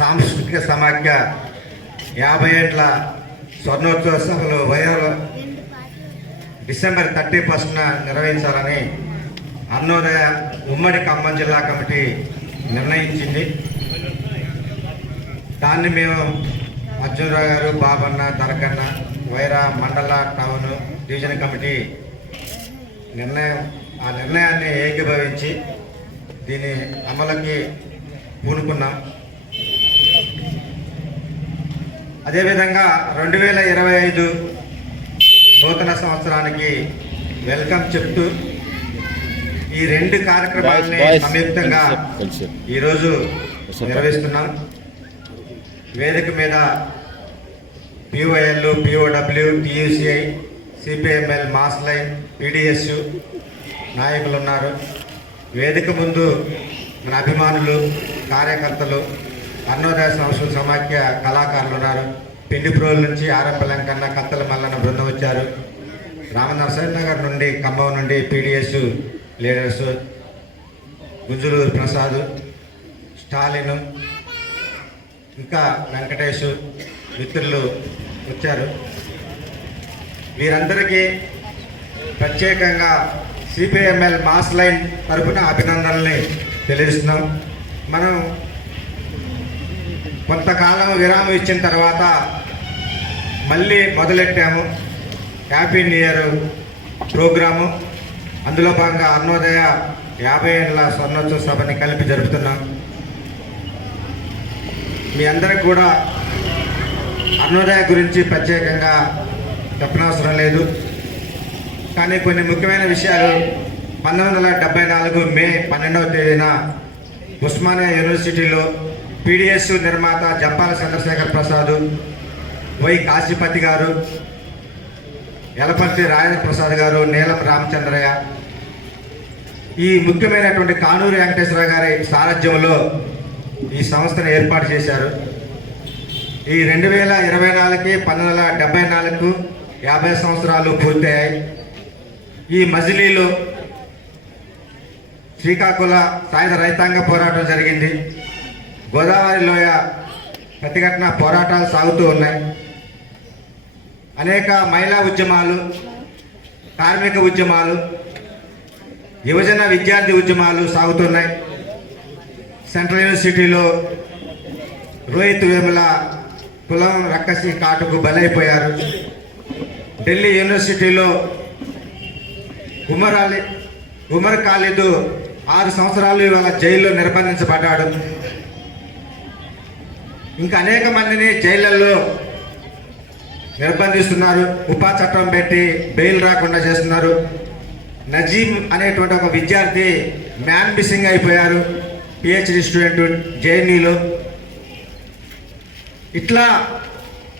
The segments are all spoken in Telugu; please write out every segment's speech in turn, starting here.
సాంస్కృతిక సమాఖ్య యాభై ఏట్ల స్వర్ణోత్సవ సభలు వయోలో డిసెంబర్ థర్టీ ఫస్ట్న నిర్వహించాలని అన్నోదయ ఉమ్మడి ఖమ్మం జిల్లా కమిటీ నిర్ణయించింది. దాన్ని మేము అర్జునరావు గారు బాబన్న దరకన్న వైరా మండల టౌన్ డివిజన్ కమిటీ నిర్ణయం ఆ నిర్ణయాన్ని ఏకీభవించి దీని అమలుకి పూనుకున్నాం. అదేవిధంగా రెండు వేల ఇరవై ఐదు నూతన సంవత్సరానికి వెల్కమ్ చెప్తూ ఈ రెండు కార్యక్రమాలని. సంయుక్తంగా ఈరోజు నిర్వహిస్తున్నాం. వేదిక మీద POL POW TUCI CPIML mass line PDS నాయకులు ఉన్నారు. వేదిక ముందు మన అభిమానులు కార్యకర్తలు అన్నోదయ సంస్కృతి సమాఖ్య కళాకారులు ఉన్నారు. పిండి ప్రోల నుంచి ఆరంభలం కన్నా కత్తల మల్లన్న బృందం వచ్చారు. రామనరసింహ నగర్ నుండి ఖమ్మం నుండి పీడిఎస్ లీడర్స్ గుంజులూరు ప్రసాద్ స్టాలిన్ ఇంకా వెంకటేష్ మిత్రులు వచ్చారు. వీరందరికీ ప్రత్యేకంగా సిపిఎంఎల్ మాస్ లైన్ తరఫున అభినందనల్ని తెలియజేస్తున్నాం. మనం కొంతకాలం విరామం ఇచ్చిన తర్వాత మళ్ళీ మొదలెట్టాము. Happy new year programme. అందులో భాగంగా అన్నోదయ యాభై ఏళ్ళ స్వర్ణోత్సవ సభని కలిపి జరుపుతున్నాం. మీ అందరికి కూడా అన్నోదయ గురించి ప్రత్యేకంగా చెప్పనవసరం లేదు. కానీ కొన్ని ముఖ్యమైన విషయాలు పంతొమ్మిది వందల డెబ్బై నాలుగు మే పన్నెండవ తేదీన ఉస్మానియా యూనివర్సిటీలో పీడిఎస్ నిర్మాత జంపాల చంద్రశేఖర్ ప్రసాద్ వై కాశీపతి గారు ఎలపర్తి రాజేంద్ర ప్రసాద్ గారు నీలం రామచంద్రయ్య. ఈ ముఖ్యమైనటువంటి కానూరు వెంకటేశ్వర గారి సారథ్యంలో ఈ సంస్థను ఏర్పాటు చేశారు. ఈ రెండు వేల ఇరవై నాలుగుకి పంతొమ్మిది వందల డెబ్బై నాలుగు యాభై సంవత్సరాలు పూర్తయ్యాయి. ఈ మజిలీలో శ్రీకాకుళ సాయుధ రైతాంగ పోరాటం జరిగింది. గోదావరి లోయ ప్రతిఘటన పోరాటాలు సాగుతూ ఉన్నాయి. అనేక మహిళా ఉద్యమాలు కార్మిక ఉద్యమాలు యువజన విద్యార్థి ఉద్యమాలు సాగుతున్నాయి. సెంట్రల్ యూనివర్సిటీలో రోహిత్ వేముల కులం రక్కసి కాటుకు బలైపోయారు. ఢిల్లీ యూనివర్సిటీలో ఉమర్ అలీ ఉమర్ ఖాలిద్ ఆరు సంవత్సరాలు ఇవాళ జైల్లో నిర్బంధించబడ్డాడు. ఇంకా అనేక మందిని జైళ్ళల్లో నిర్బంధిస్తున్నారు. ఉపా చట్టం పెట్టి బెయిల్ రాకుండా చేస్తున్నారు. నజీం అనేటువంటి ఒక విద్యార్థి మ్యాన్ మిస్సింగ్ అయిపోయారు. పిహెచ్డి స్టూడెంట్ జేఎన్ఈలో. ఇట్లా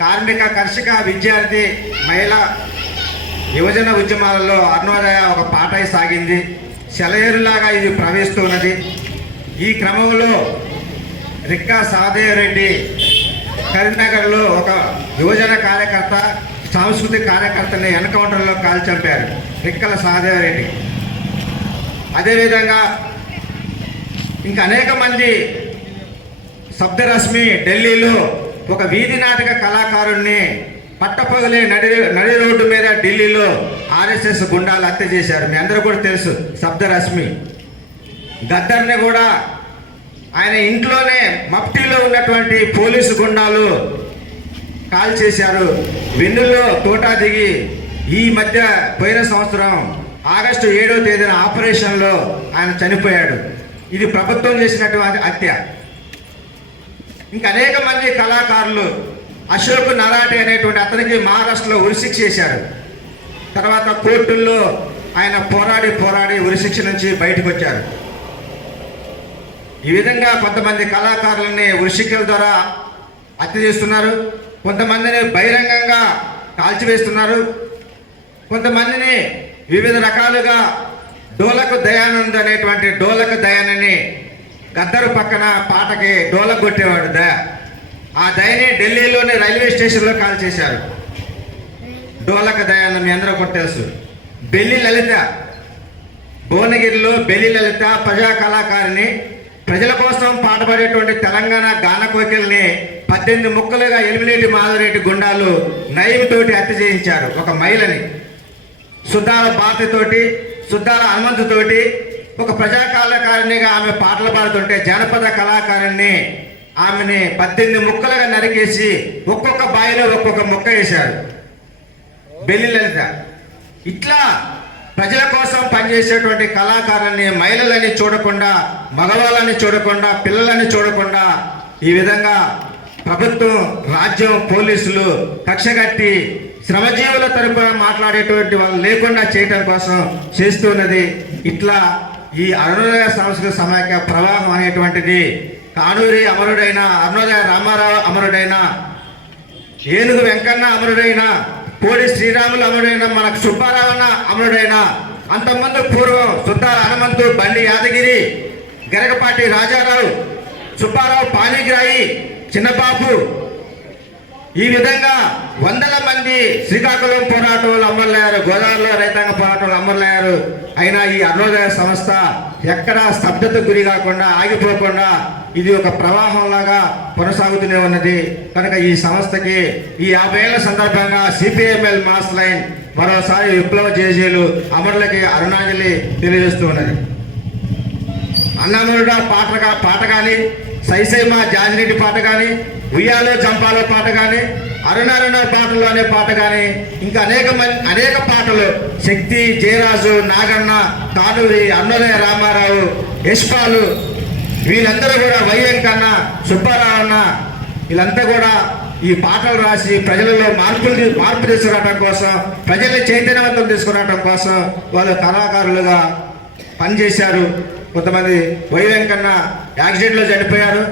కార్మిక కర్షక విద్యార్థి మహిళ యువజన ఉద్యమాలలో అరుణోదయ ఒక పాఠాయి సాగింది. సెలయేరులాగా ఇది ప్రవహిస్తున్నది ఈ క్రమంలో రిక్కా సాదేవ్ రెడ్డి కరీంనగర్లో ఒక యువజన కార్యకర్త సాంస్కృతిక కార్యకర్తని ఎన్కౌంటర్లో కాల్ చంపారు రిక్కల సహదేవ్ రెడ్డి. అదేవిధంగా ఇంకా అనేక మంది శబ్దరశ్మి ఢిల్లీలో ఒక వీధి నాటక కళాకారుణ్ణి పట్టపగలే నడి నడి రోడ్డు మీద ఢిల్లీలో ఆర్ఎస్ఎస్ గుండాలు హత్య చేశారు. మీ అందరూ కూడా తెలుసు శబ్దరశ్మి గద్దర్ని కూడా ఆయన ఇంట్లోనే మఫ్టీలో ఉన్నటువంటి పోలీసు గుండాలు కాల్ చేశారు. వెన్నుల్లో తోటా దిగి ఈ మధ్య పోయిన సంవత్సరం ఆగస్టు ఏడో తేదీన ఆపరేషన్లో ఆయన చనిపోయాడు. ఇది ప్రభుత్వం చేసినటువంటి హత్య. ఇంకా అనేక మంది కళాకారులు అశోక్ నరాటి అనేటువంటి అతనికి మహారాష్ట్రలో ఉరిశిక్ష చేశారు. తర్వాత కోర్టుల్లో ఆయన పోరాడి పోరాడి ఉరిశిక్ష నుంచి బయటకు వచ్చారు. ఈ విధంగా కొంతమంది కళాకారులని వృషికల ద్వారా హత్య చేస్తున్నారు. కొంతమందిని బహిరంగంగా కాల్చివేస్తున్నారు. కొంతమందిని వివిధ రకాలుగా డోలకు దయానంద్ అనేటువంటి డోలకు దయానని గద్దరు పక్కన పాటకి డోలకు కొట్టేవాడు దయ. ఆ దయని ఢిల్లీలోని రైల్వే స్టేషన్లో కాల్ చేశారు డోలక దయానంద్ మీ అందరూ కూడా తెలుసు. బెల్లి లలిత భువనగిరిలో బెల్లి లలిత ప్రజా కళాకారిని ప్రజల కోసం పాటుపడేటువంటి తెలంగాణ గాన కోకిల్ని పద్దెనిమిది ముక్కలుగా ఎలిమినేటి మాధవరెడ్డి గుండాలు నయమితోటి హత్య చేయించారు ఒక మహిళని. సుద్దాల భారతితోటి సుద్దాల హనుమంతుతోటి ఒక ప్రజా కళాకారిణిగా ఆమె పాటలు పాడుతుంటే జానపద కళాకారిణి ఆమెని పద్దెనిమిది ముక్కలుగా నరికేసి ఒక్కొక్క బాయిలో ఒక్కొక్క ముక్క వేశారు. బెల్లి లలిత. ఇట్లా ప్రజల కోసం పనిచేసేటువంటి కళాకారుల్ని మహిళలని చూడకుండా మగవాళ్ళని చూడకుండా పిల్లలని చూడకుండా ఈ విధంగా ప్రభుత్వం రాజ్యం పోలీసులు కక్షగట్టి శ్రమజీవుల తరపున మాట్లాడేటువంటి వాళ్ళు లేకుండా చేయటం కోసం చేస్తున్నది. ఇట్లా ఈ అరుణోదయ సాంస్కృతిక సమాఖ్య ప్రవాహం అనేటువంటిది కానూరి అమరుడైన అరుణోదయ రామారావు అమరుడైన ఏనుగు వెంకన్న అమరుడైన కోడి శ్రీరాములు అమరుడైన మనకు సుబ్బారావణ అమరుడైన అంతమంది పూర్వం సుద్దాల హనుమంతు బండి యాదగిరి గరగపాటి రాజారావు సుబ్బారావు పాణిగ్రాయి చిన్నబాబు. ఈ విధంగా వందల మంది శ్రీకాకుళం పోరాటంలో అమరులయ్యారు గోదావరిలో రైతాంగ పోరాటంలో అమరులయ్యారు. అయినా ఈ అరుణోదయ సంస్థ ఎక్కడా స్తబ్దత గురి కాకుండా ఆగిపోకుండా ఇది ఒక ప్రవాహంలాగా కొనసాగుతూనే ఉన్నది. కనుక ఈ సంస్థకి ఈ యాభై ఏళ్ళ సందర్భంగా సిపిఎంఎల్ మాస్ లైన్ మరోసారి విప్లవ జేజీలు అమరులకి అరుణాంజలి తెలియజేస్తూ ఉన్నది. అన్నమరుడ పాట పాట కానీ సైసైమ జాజిరెడ్డి పాట కానీ ఉయ్యాలో చంపాలో పాట కానీ అరుణారుణ పాటలు అనే పాట కానీ ఇంకా అనేక మంది అనేక పాటలు. శక్తి జయరాజు నాగన్న కానూరి అన్నదయ రామారావు యశ్పాలు వీళ్ళందరూ కూడా వైఎంకన్న సుబ్బారావు అన్న వీళ్ళంతా కూడా ఈ పాటలు రాసి ప్రజలలో మార్పులు మార్పు తీసుకురావడం కోసం ప్రజల్ని చైతన్యవంతం తీసుకురావడం కోసం వాళ్ళు కళాకారులుగా పనిచేశారు. కొంతమంది వైవెంకన్న యాక్సిడెంట్లో చనిపోయారు.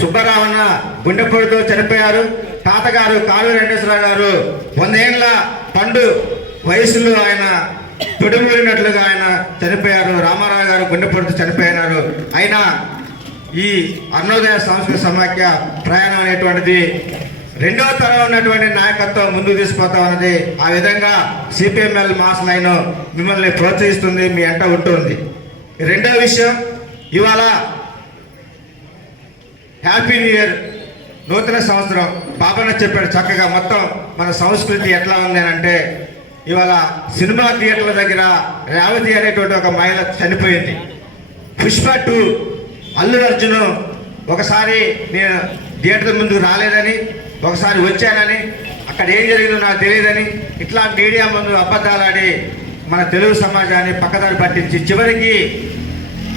సుబ్బరావన్న గుండెపోటుతో చనిపోయారు. తాతగారు కాళీ వెంకటేశ్వరరావు గారు వందేళ్ళ పండు వయసులో ఆయన తొడిమూరినట్లుగా ఆయన చనిపోయారు. రామారావు గారు గుండెపోటుతో చనిపోయినారు. అయినా ఈ అరుణోదయ సాంస్కృతిక సమాఖ్య ప్రయాణం అనేటువంటిది రెండవ తరం ఉన్నటువంటి నాయకత్వం ముందుకు తీసుకుపోతా ఉన్నది. ఆ విధంగా సిపిఎంఎల్ మాస్ లైన్ మిమ్మల్ని ప్రోత్సహిస్తుంది. మీ అంట ఉంటుంది. రెండవ విషయం ఇవాళ హ్యాపీ న్యూ ఇయర్. నూతన సంవత్సరం. బాబన్న చెప్పాడు చక్కగా మొత్తం మన సంస్కృతి ఎట్లా ఉంది అని అంటే ఇవాళ సినిమా థియేటర్ల దగ్గర రేవతి అనేటువంటి ఒక మహిళ చనిపోయింది. పుష్ప టూ అల్లు అర్జున్ ఒకసారి నేను థియేటర్ ముందు రాలేదని ఒకసారి వచ్చానని అక్కడ ఏం జరిగిందో నాకు తెలియదని ఇట్లా మీడియా ముందు అబద్ధాలాడి మన తెలుగు సమాజాన్ని పక్కదారి పట్టించి చివరికి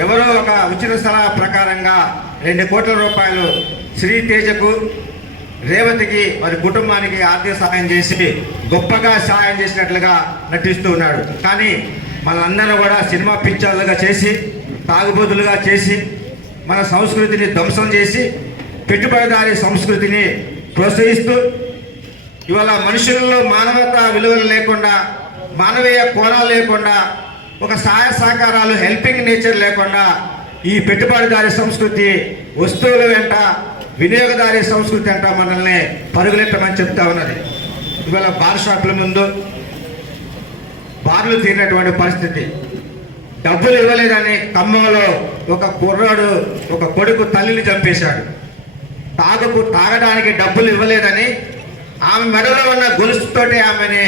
ఎవరో ఒక ఉచిత సలహా ప్రకారంగా రెండు కోట్ల రూపాయలు శ్రీ తేజకు రేవతికి వారి కుటుంబానికి ఆర్థిక సహాయం చేసి గొప్పగా సహాయం చేసినట్లుగా నటిస్తూ ఉన్నాడు. కానీ మనందరూ కూడా సినిమా పిక్చర్లుగా చేసి తాగుబోతులుగా చేసి మన సంస్కృతిని ధ్వంసం చేసి పెట్టుబడిదారి సంస్కృతిని ప్రోత్సహిస్తూ ఇవాళ మనుషుల్లో మానవత విలువలు లేకుండా మానవీయ కోణాలు లేకుండా ఒక సహాయ సహకారాలు హెల్పింగ్ నేచర్ లేకుండా ఈ పెట్టుబడిదారి సంస్కృతి వస్తువుల వెంట వినియోగదారి సంస్కృతి అంట మనల్ని పరుగులెట్టమని చెప్తా ఉన్నది. ఇవాళ బార్ షాపుల ముందు బార్లు తీరినటువంటి పరిస్థితి. డబ్బులు ఇవ్వలేదని ఖమ్మంలో ఒక కుర్రాడు ఒక కొడుకు తల్లిని చంపేశాడు. తాగకు తాగడానికి డబ్బులు ఇవ్వలేదని ఆమె మెడలో ఉన్న గొలుసుతోటి ఆమెని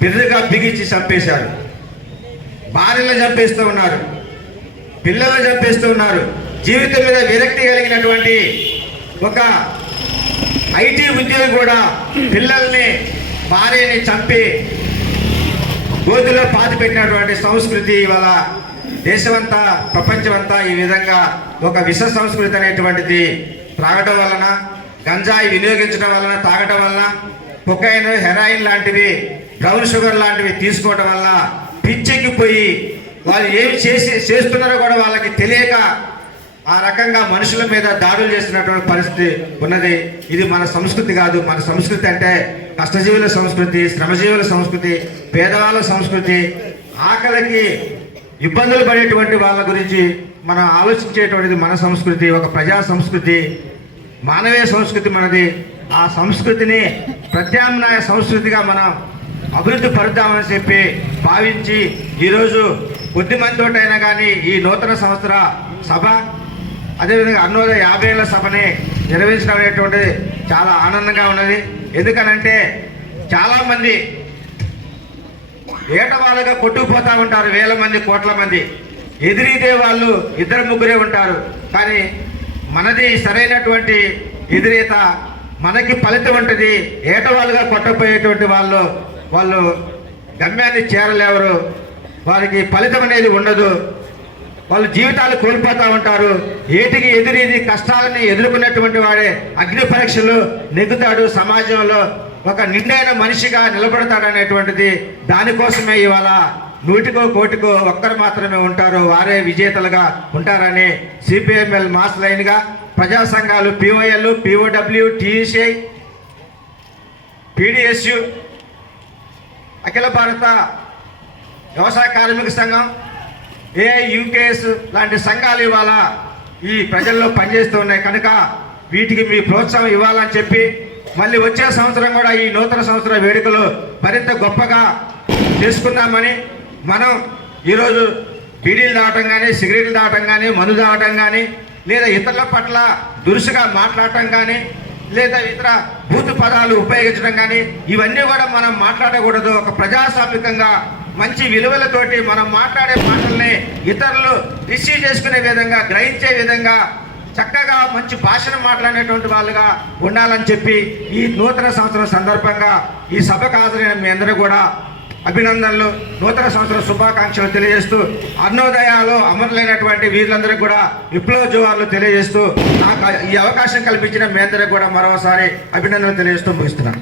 బిర్రగా బిగించి చంపేశారు భార్యలు చంపేస్తూ ఉన్నారు. పిల్లలు చంపేస్తూ ఉన్నారు జీవితం మీద విరక్తి కలిగినటువంటి ఒక ఐటీ ఉద్యోగి కూడా పిల్లల్ని భార్యని చంపి గోతిలో పాతి పెట్టినటువంటి సంస్కృతి ఇవాళ దేశమంతా ప్రపంచమంతా ఈ విధంగా ఒక విష సంస్కృతి అనేటువంటిది త్రాగటం వలన గంజాయి వినియోగించడం వలన తాగటం వలన కొకైన్ హెరాయిన్ లాంటివి బ్రౌన్ షుగర్ లాంటివి తీసుకోవడం వల్ల పిచ్చెక్కిపోయి వాళ్ళు ఏమి చేసి చేస్తున్నారో కూడా వాళ్ళకి తెలియక ఆ రకంగా మనుషుల మీద దాడులు చేస్తున్నటువంటి పరిస్థితి ఉన్నది. ఇది మన సంస్కృతి కాదు. మన సంస్కృతి అంటే కష్టజీవుల సంస్కృతి శ్రమజీవుల సంస్కృతి పేదవాళ్ళ సంస్కృతి. ఆకలికి ఇబ్బందులు పడేటువంటి వాళ్ళ గురించి మనం ఆలోచించేటువంటిది మన సంస్కృతి ఒక ప్రజా సంస్కృతి మానవీయ సంస్కృతి మనది. ఆ సంస్కృతిని ప్రత్యామ్నాయ సంస్కృతిగా మనం అభివృద్ధి పరుద్దామని చెప్పి భావించి ఈరోజు కొద్ది మందితోటైనా కానీ ఈ నూతన సంవత్సర సభ అదేవిధంగా అన్నోదయ యాభై ఏళ్ళ సభని నిర్వహించడం అనేటువంటిది చాలా ఆనందంగా ఉన్నది. ఎందుకనంటే చాలామంది ఏటవాళ్ళుగా కొట్టుకుపోతూ ఉంటారు వేల మంది కోట్ల మంది. ఎదిరిదే వాళ్ళు ఇద్దరు ముగ్గురే ఉంటారు. కానీ మనది సరైనటువంటి ఎదిరేత మనకి ఫలితం ఉంటుంది. ఏటవాళ్ళుగా కొట్టపోయేటువంటి వాళ్ళు వాళ్ళు గమ్యాన్ని చేరలేవరు. వారికి ఫలితం అనేది ఉండదు. వాళ్ళు జీవితాలు కోల్పోతూ ఉంటారు. ఏటికి ఎదురీది కష్టాలని ఎదుర్కొన్నటువంటి వాడే అగ్ని పరీక్షలు నెగ్గుతాడు. సమాజంలో ఒక నిండైన మనిషిగా నిలబడతాడు అనేటువంటిది దానికోసమే ఇవాళ నూటికో కోటికో ఒక్కరు మాత్రమే ఉంటారు. వారే విజేతలుగా ఉంటారని సిపిఎంఎల్ మాస్ లైన్గా ప్రజా సంఘాలు పిఓఎల్ పిఓడబ్ల్యూ టీసీఐ పీడిఎస్యు అఖిల భారత వ్యవసాయ కార్మిక సంఘం ఏఐ యూకేఎస్ లాంటి సంఘాలు ఇవాళ ఈ ప్రజల్లో పనిచేస్తూ ఉన్నాయి. కనుక వీటికి మీ ప్రోత్సాహం ఇవ్వాలని చెప్పి మళ్ళీ వచ్చే సంవత్సరం కూడా ఈ నూతన సంవత్సర వేడుకలు మరింత గొప్పగా చేసుకుందామని మనం ఈరోజు బీడీలు దాటం కానీ సిగరెట్లు దాటం కానీ మందు దాటం కానీ లేదా ఇతరుల పట్ల దురుసుగా మాట్లాడటం కానీ లేదా ఇతర భూత పదాలు ఉపయోగించడం కానీ ఇవన్నీ కూడా మనం మాట్లాడకూడదు. ఒక ప్రజాస్వామికంగా మంచి విలువలతోటి మనం మాట్లాడే మాటల్ని ఇతరులు రిసీవ్ చేసుకునే విధంగా గ్రహించే విధంగా చక్కగా మంచి భాషను మాట్లాడేటువంటి వాళ్ళుగా ఉండాలని చెప్పి ఈ నూతన సంవత్సరం సందర్భంగా ఈ సభకు హాజరైన మీ అందరూ కూడా అభినందనలు. నూతన సంవత్సర శుభాకాంక్షలు తెలియజేస్తూ అన్నోదయాలు అమరులైనటువంటి వీరులందరికీ కూడా విప్లవ జోహార్లు తెలియజేస్తూ నాకు ఈ అవకాశం కల్పించిన మీ అందరికీ కూడా మరోసారి అభినందనలు తెలియజేస్తూ ముగిస్తున్నాను.